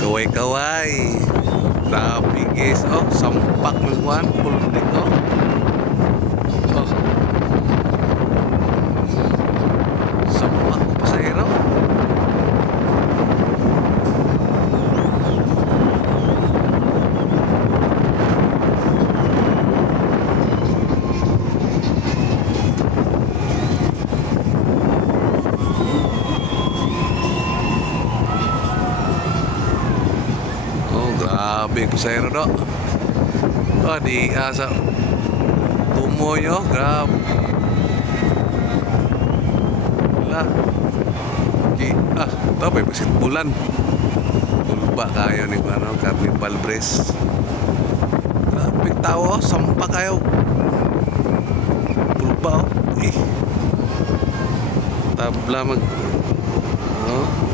Kaway-kaway. Grabe guys. Oh, sampak ng kuhan. Pulpik oh. Oh. Sampak ko pasahero. Grabe pasahero do. Oh, di asa tumoy oh, grabe. Lah. Tapos pasit bulan. Tulba kayo ni ano, Carnival Breeze. Grabe tao, sampa kayo. Tulba oh. Tabla mag oh.